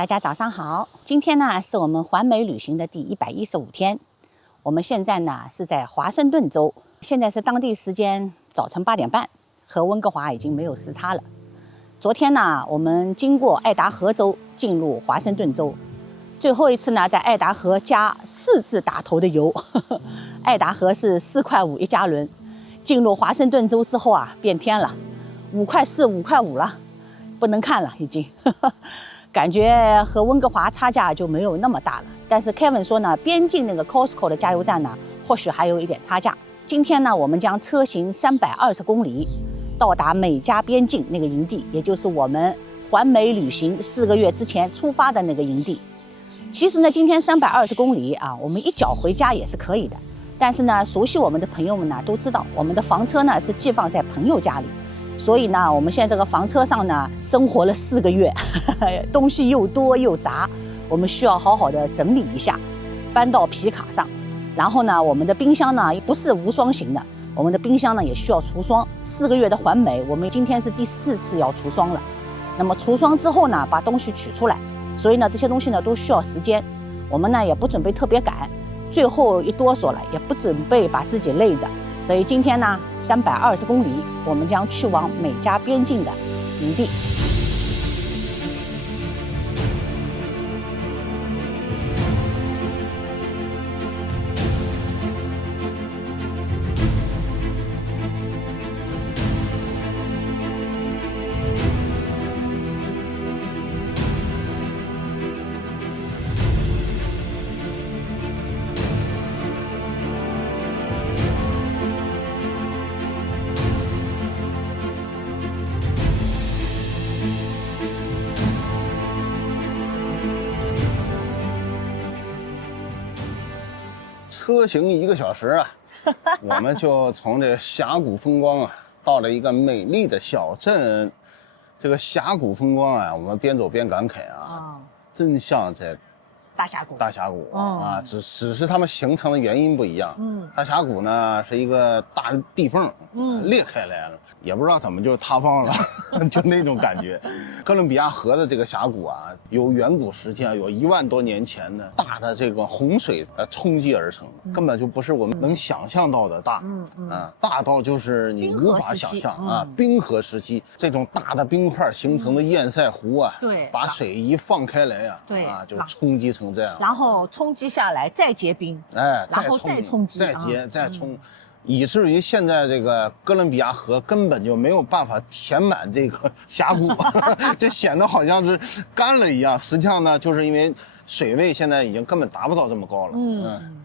大家早上好，今天呢是我们环美旅行的第115天。我们现在呢是在华盛顿州，现在是当地时间早晨8点半，和温哥华已经没有时差了。昨天呢，我们经过爱达荷州进入华盛顿州，最后一次呢在爱达荷加4字打头的油，爱达荷是4.5块1加仑。进入华盛顿州之后啊，变天了，5.4块5.5块了，不能看了已经。感觉和温哥华差价就没有那么大了，但是 Kevin 说呢，边境那个 Costco 的加油站呢，或许还有一点差价。今天呢，我们将车行320公里，到达美加边境那个营地，也就是我们环美旅行4个月之前出发的那个营地。其实呢，今天320公里啊，我们一脚回家也是可以的。但是呢，熟悉我们的朋友们呢都知道，我们的房车呢是寄放在朋友家里。所以呢，我们现在这个房车上呢，生活了4个月，东西又多又杂，我们需要好好的整理一下，搬到皮卡上。然后呢，我们的冰箱呢不是无霜型的，我们的冰箱呢也需要除霜。4个月的环美，我们今天是第4次要除霜了。那么除霜之后呢，把东西取出来，所以呢，这些东西呢都需要时间。我们呢也不准备特别赶，最后一哆嗦了，也不准备把自己累着。所以今天呢，320公里，我们将去往美加边境的营地。车行1个小时啊，我们就从这峡谷风光啊，到了一个美丽的小镇。这个峡谷风光啊，我们边走边感慨啊，真像这大峡谷啊，只是它们形成的原因不一样。大峡谷呢是一个大地缝，裂开来了，也不知道怎么就塌方了，就那种感觉。哥伦比亚河的这个峡谷啊，有远古时期啊，有1万多年前的大的这个洪水冲击而成，根本就不是我们能想象到的大。大到就是你无法想象啊，冰河时期这种大的冰块形成的堰塞湖啊，对，把水一放开来啊，对啊，就冲击成这样，然后冲击下来再结冰，哎，然后再冲击，再结再冲。以至于现在这个哥伦比亚河根本就没有办法填满这个峡谷，这显得好像是干了一样。实际上呢，就是因为水位现在已经根本达不到这么高了。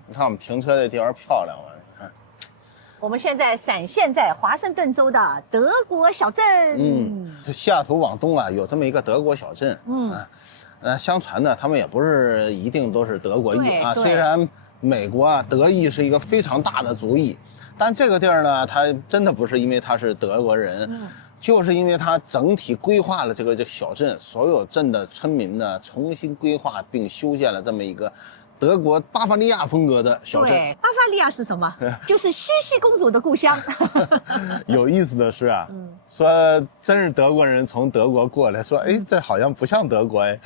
你看我们停车的地方漂亮了，你看。我们现在闪现在华盛顿州的德国小镇。这西雅图往东啊，有这么一个德国小镇。相传呢，他们也不是一定都是德国裔啊。虽然美国啊，德裔是一个非常大的族裔。但这个地儿呢，它真的不是因为它是德国人，就是因为它整体规划了这个小镇，所有镇的村民呢重新规划并修建了这么一个德国巴伐利亚风格的小镇。对，巴伐利亚是什么？就是茜茜公主的故乡。有意思的是啊，说真是德国人从德国过来，说哎，这好像不像德国哎，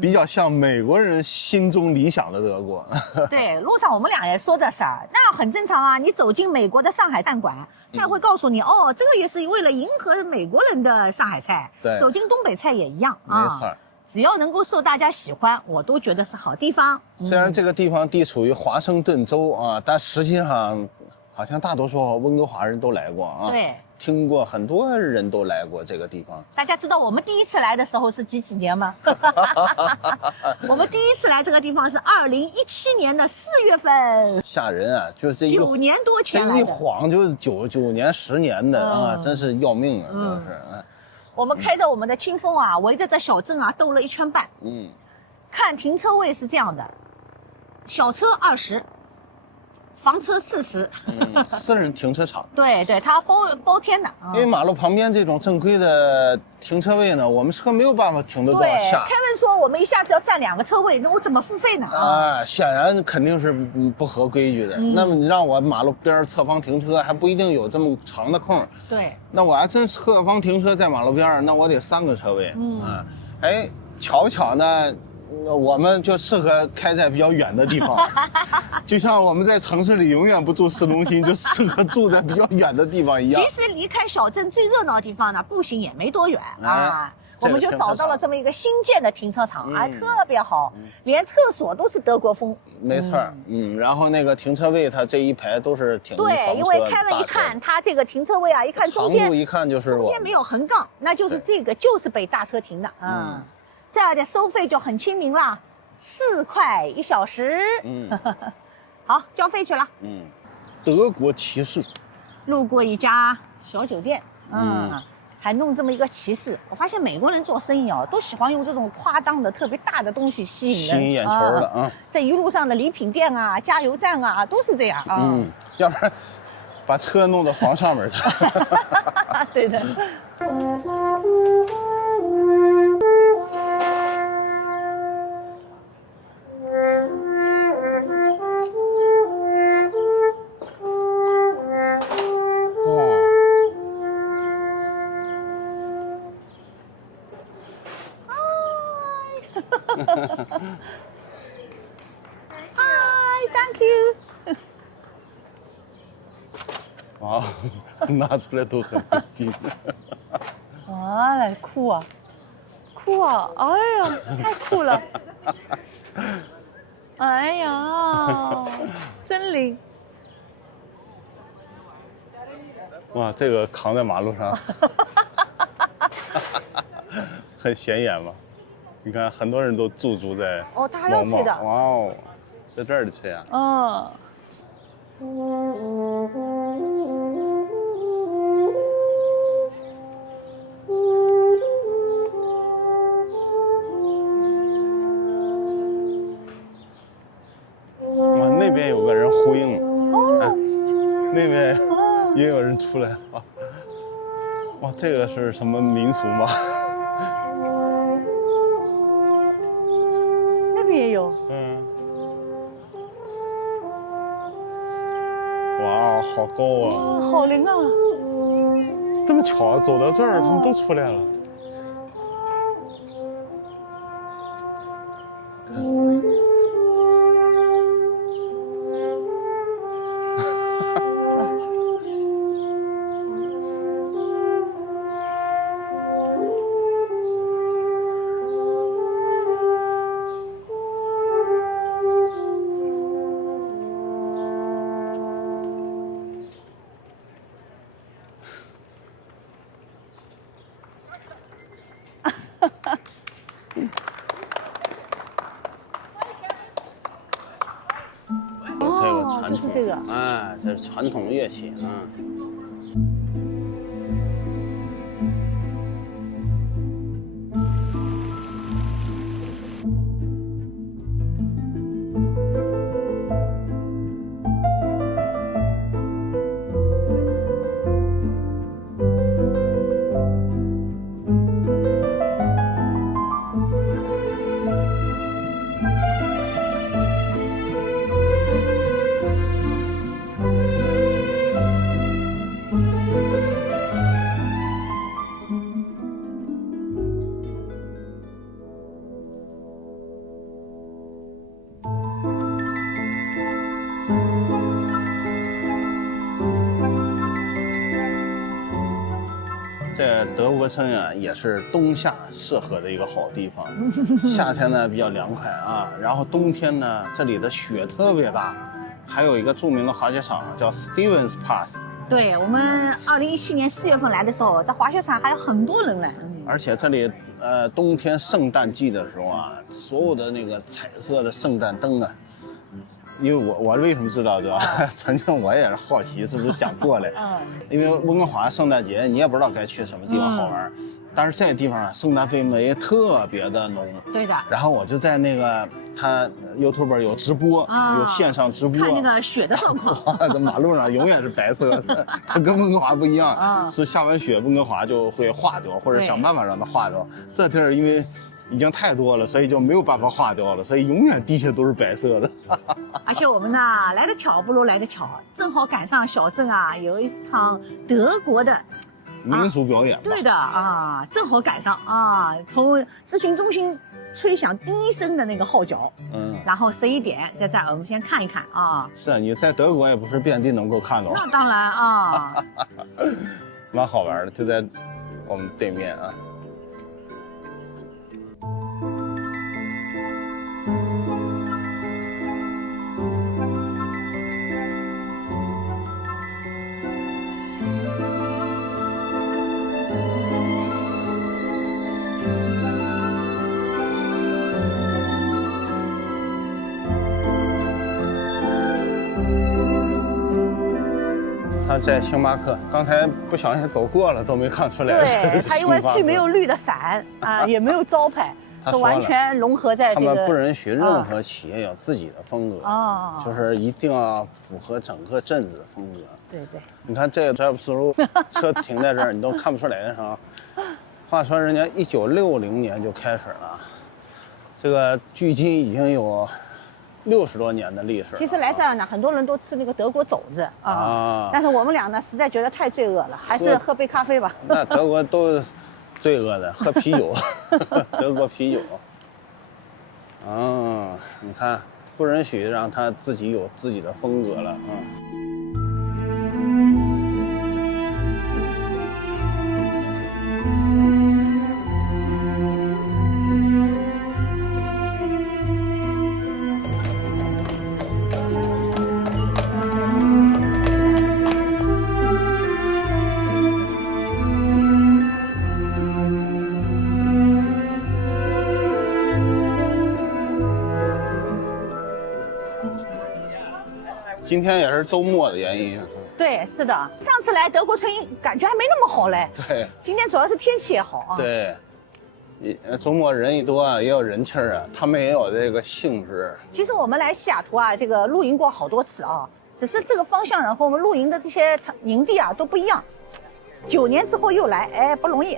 比较像美国人心中理想的德国。对，路上我们俩也说这事儿，那很正常啊。你走进美国的上海饭馆，他会告诉你，哦，这个也是为了迎合美国人的上海菜。对，走进东北菜也一样啊。没错。只要能够受大家喜欢，我都觉得是好地方。虽然这个地方地处于华盛顿州啊，但实际上好像大多数温哥华人都来过啊。对，听过很多人都来过这个地方。大家知道我们第一次来的时候是几年吗？我们第一次来这个地方是2017年的4月份。吓人啊！就是9年多前来的，这一晃就是9年10年的啊，真是要命啊！真是。我们开着我们的清风啊，围着这小镇啊兜了1圈半。看停车位是这样的，小车20，房车40，私人停车场。对对，它包天的。因为马路旁边这种正规的停车位呢，我们车没有办法停得到下。Kevin 说我们一下子要占2个车位，那我怎么付费呢？显然肯定是不合规矩的。那么你让我马路边侧方停车，还不一定有这么长的空。对。那我要真侧方停车在马路边，那我得3个车位。哎，巧不巧呢？我们就适合开在比较远的地方，就像我们在城市里永远不住市中心，就适合住在比较远的地方一样。其实离开小镇最热闹的地方呢，步行也没多远哎啊。我们就找到了这么一个新建的停车场，哎，特别好，连厕所都是德国风。没错，然后那个停车位，它这一排都是停房车。对，因为开了一看，它这个停车位啊，一看中间，一看就是中间没有横杠，那就是这个就是被大车停的啊。这样的收费就很亲民了，4块1小时。好，交费去了。德国骑士。路过一家小酒店，还弄这么一个骑士。我发现美国人做生意哦，都喜欢用这种夸张的、特别大的东西吸引人，吸引眼球的啊。这一路上的礼品店啊、加油站啊，都是这样啊。要不然把车弄到房上面去。对的。Hi, thank you. 哇，拿出来都很费劲。哇，酷啊，酷啊！哎呀，太酷了！哎呀，真灵！哇，这个扛在马路上，很显眼嘛。你看，很多人都驻足在他还要吹的。哇哦，在这儿的吹啊。哇，那边有个人呼应。那边也有人出来啊。哇，这个是什么民俗吗？也有，哇，好高啊！好灵啊！这么巧，走到这儿，他们都出来了。这个，哎，这是传统乐器，这德国村呀，也是冬夏适合的一个好地方。夏天呢比较凉快啊，然后冬天呢这里的雪特别大，还有一个著名的滑雪场叫 Stevens Pass。对，我们2017年4月份来的时候，在滑雪场还有很多人来。而且这里冬天圣诞季的时候啊，所有的那个彩色的圣诞灯啊。因为我为什么知道对吧？曾经我也是好奇，是不是想过来？因为温哥华圣诞节你也不知道该去什么地方好玩，但是这个地方啊，圣诞氛围特别的浓。对的。然后我就在那个他 YouTube 有直播，有线上直播，看那个雪的状况。在马路上永远是白色的，它跟温哥华不一样，是下完雪温哥华就会化掉，或者想办法让它化掉。这地儿因为已经太多了，所以就没有办法化掉了，所以永远地下都是白色的。而且我们呢来得巧不如来得巧，正好赶上小镇啊有一趟德国的民俗表演。对的啊，正好赶上啊，从咨询中心吹响第一声的那个号角，然后11点在这儿我们先看一看啊。是啊，你在德国也不是遍地能够看到。那当然啊，蛮好玩的，就在我们对面啊。他在星巴克，刚才不小心走过了，都没看出来。对，他因为既没有绿的伞啊，也没有招牌，都完全融合在这个。他们不允许任何企业有自己的风格，就是一定要符合整个镇子的风格。对对。你看这个詹姆斯路车停在这儿，你都看不出来是吧？话说人家1960年就开始了，这个距今已经有60多年的历史。其实来这儿呢，很多人都吃那个德国肘子啊，但是我们俩呢，实在觉得太罪恶了，还是喝杯咖啡吧。那德国都罪恶的，喝啤酒，德国啤酒。你看，不允许让他自己有自己的风格了啊。今天也是周末的原因。对，是的。上次来德国春感觉还没那么好嘞。对。今天主要是天气也好啊。对。周末人一多啊，也有人气儿啊，他们也有这个兴致。其实我们来西雅图啊，这个露营过好多次啊，只是这个方向呢和我们露营的这些营地啊都不一样。9年之后又来，哎，不容易。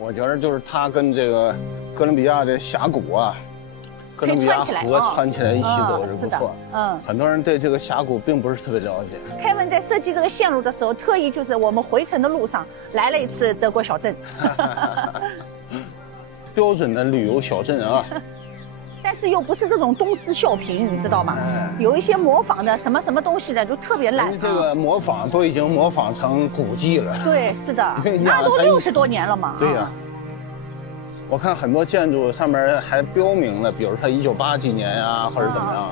我觉得就是它跟这个哥伦比亚的峡谷啊。哥伦比亚河穿起来一起走是不错。很多人对这个峡谷并不是特别了解。凯文在设计这个线路的时候，特意就是我们回程的路上来了一次德国小镇。标准的旅游小镇啊。但是又不是这种东施效颦，你知道吗？有一些模仿的什么什么东西的就特别烂。这个模仿都已经模仿成古迹了。对，是的，那都60多年了嘛。对呀。我看很多建筑上面还标明了，比如说1980几年呀，或者怎么样。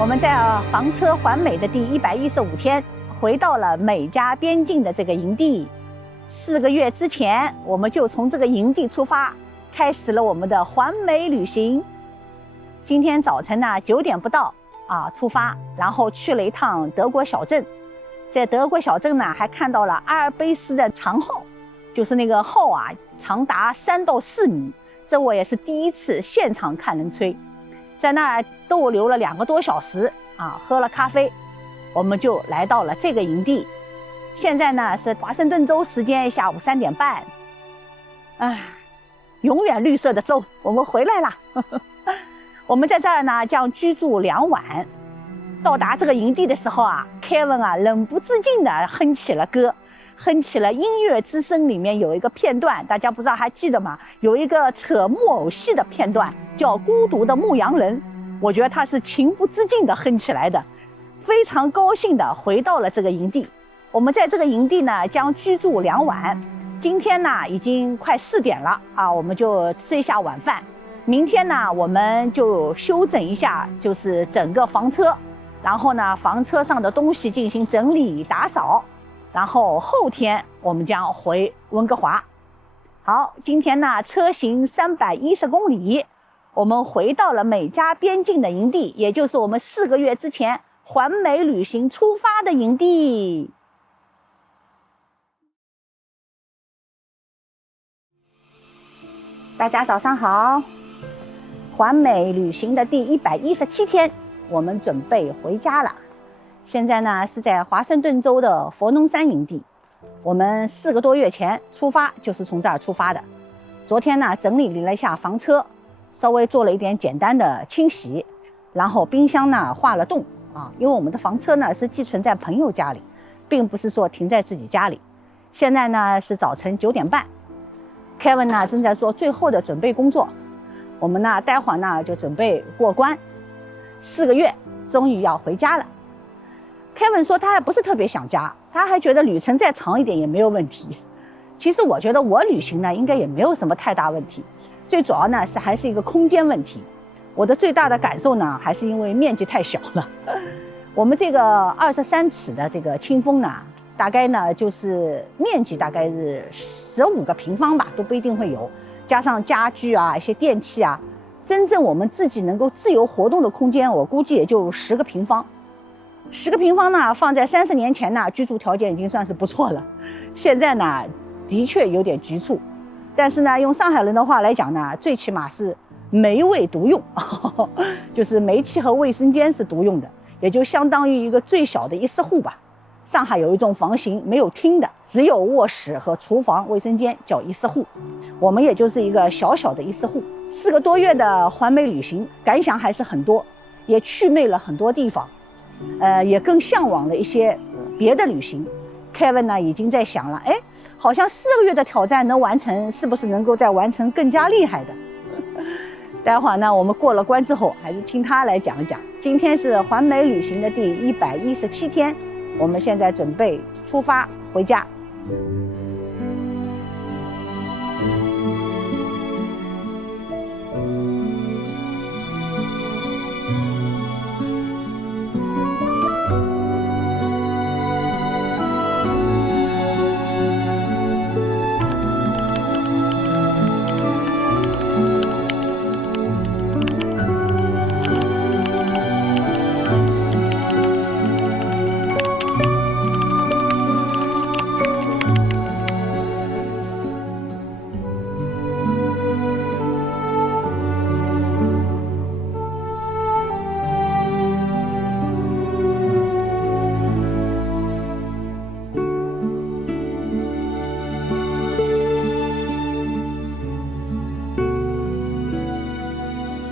我们在房车环美的第115天，回到了美加边境的这个营地。4个月之前，我们就从这个营地出发，开始了我们的环美旅行。今天早晨呢9点不到出发，然后去了一趟德国小镇。在德国小镇呢，还看到了阿尔卑斯的长号，就是那个号啊，长达3到4米。这我也是第一次现场看人吹。在那儿逗留了2个多小时喝了咖啡，我们就来到了这个营地。现在呢是华盛顿州时间下午3点半。永远绿色的州，我们回来了。我们在这儿呢将居住2晚。到达这个营地的时候凯文忍不自禁地哼起了歌，哼起了《音乐之声》里面有一个片段，大家不知道还记得吗？有一个扯木偶戏的片段叫《孤独的牧羊人》，我觉得他是情不自禁地哼起来的。非常高兴地回到了这个营地。我们在这个营地呢将居住2晚。今天呢已经快4点了我们就吃一下晚饭。明天呢我们就修整一下，就是整个房车，然后呢房车上的东西进行整理打扫，然后后天我们将回温哥华。好，今天呢车行310公里，我们回到了美加边境的营地，也就是我们4个月之前环美旅行出发的营地。大家早上好，环美旅行的第117天，我们准备回家了。现在呢是在华盛顿州的佛农山营地，我们4个多月前出发，就是从这儿出发的。昨天呢整理了一下房车，稍微做了一点简单的清洗，然后冰箱呢化了冻啊，因为我们的房车呢是寄存在朋友家里，并不是说停在自己家里。现在呢是早晨9点半，Kevin 呢正在做最后的准备工作，我们呢待会儿呢就准备过关，4个月终于要回家了。Kevin 说他还不是特别想家，他还觉得旅程再长一点也没有问题。其实我觉得我旅行呢应该也没有什么太大问题，最主要呢还是一个空间问题。我的最大的感受呢还是因为面积太小了。我们这个23尺的这个清风呢，大概呢就是面积大概是15个平方吧，都不一定会有，加上家具啊一些电器啊，真正我们自己能够自由活动的空间，我估计也就10个平方。10个平方呢，放在30年前呢，居住条件已经算是不错了。现在呢，的确有点局促，但是呢，用上海人的话来讲呢，最起码是煤卫独用，就是煤气和卫生间是独用的，也就相当于一个最小的一室户吧。上海有一种房型没有厅的，只有卧室和厨房、卫生间，叫一室户。我们也就是一个小小的一室户。4个多月的环美旅行，感想还是很多，也去魅了很多地方。也更向往了一些别的旅行。Kevin 呢已经在想了，好像4个月的挑战能完成，是不是能够再完成更加厉害的？待会儿呢，我们过了关之后，还是听他来讲一讲。今天是环美旅行的第117天，我们现在准备出发回家。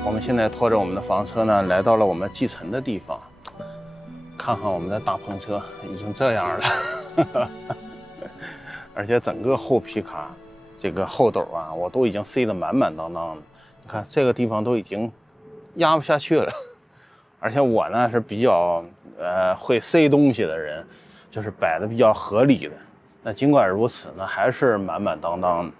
我们现在拖着我们的房车呢，来到了我们寄存的地方。看看我们的大篷车已经这样了，而且整个后皮卡这个后斗啊，我都已经塞得满满当当的。你看这个地方都已经压不下去了。而且我呢是比较会塞东西的人，就是摆的比较合理的。那尽管如此呢，还是满满当当的。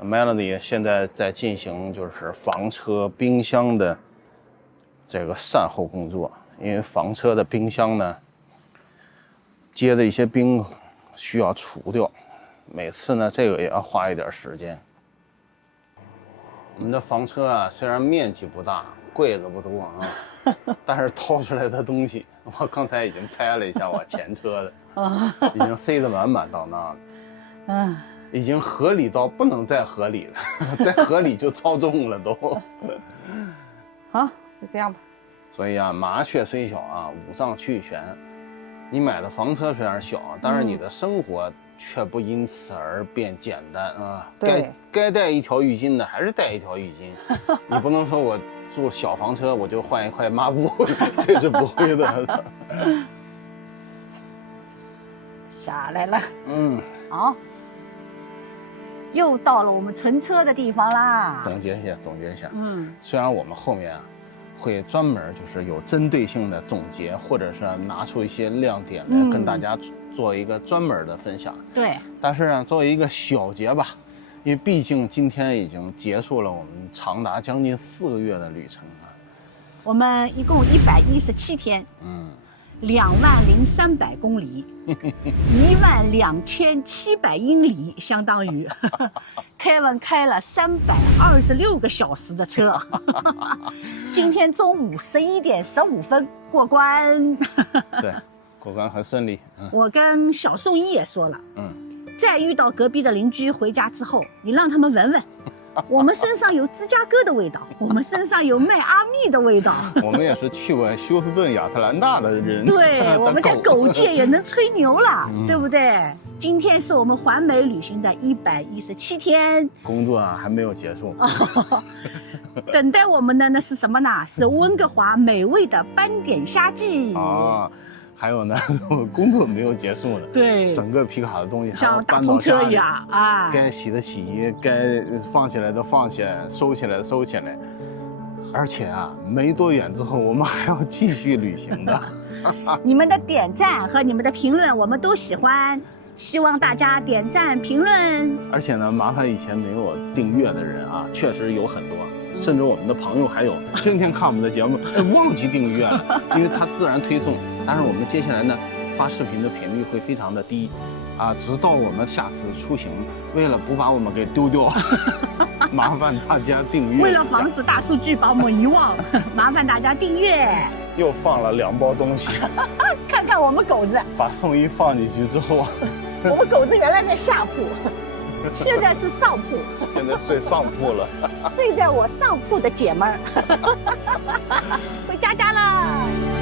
Melody 现在在进行就是房车冰箱的这个善后工作，因为房车的冰箱呢接的一些冰需要除掉，每次呢这个也要花一点时间。我们的房车啊，虽然面积不大，柜子不多啊，但是掏出来的东西，我刚才已经拍了一下我前车的，已经塞得满满当当的。已经合理到不能再合理了，再合理就超重了都。好，就这样吧。所以啊，麻雀虽小啊，五脏俱全。你买的房车虽然小，但是你的生活却不因此而变简单啊。该带一条浴巾的还是带一条浴巾，你不能说我住小房车我就换一块抹布，这是不会的。下来了。好。又到了我们存车的地方啦。总结一下。虽然我们后面啊会专门就是有针对性的总结，或者是拿出一些亮点来跟大家做一个专门的分享。对。但是呢，作为一个小结吧，因为毕竟今天已经结束了我们长达将近4个月的旅程啊。我们一共117天。20300公里，12700英里，相当于Kevin 开了326个小时的车。今天中午11点15分过关。对，过关很顺利。我跟小宋一也说了，再遇到隔壁的邻居回家之后，你让他们闻闻。我们身上有芝加哥的味道，我们身上有迈阿密的味道。我们也是去过休斯顿、亚特兰大的人。对，我们在狗界也能吹牛了，对不对？今天是我们环美旅行的117天，工作还没有结束。等待我们的那是什么呢？是温哥华美味的斑点虾季。还有呢，工作没有结束呢。对，整个皮卡的东西像大篷车一样啊，该洗的洗，该放起来的放起来，收起来的收起来。而且啊，没多远之后，我们还要继续旅行的。你们的点赞和你们的评论，我们都喜欢，希望大家点赞评论。而且呢，麻烦以前没有订阅的人啊，确实有很多。甚至我们的朋友还有天天看我们的节目，忘记订阅了，因为它自然推送。但是我们接下来呢，发视频的频率会非常的低，直到我们下次出行，为了不把我们给丢掉，麻烦大家订阅。为了防止大数据把我们遗忘，麻烦大家订阅。又放了2包东西，看看我们狗子，把宋一放进去之后，我们狗子原来在下铺。现在是上铺，现在睡上铺了，睡在我上铺的姐们儿，回家了。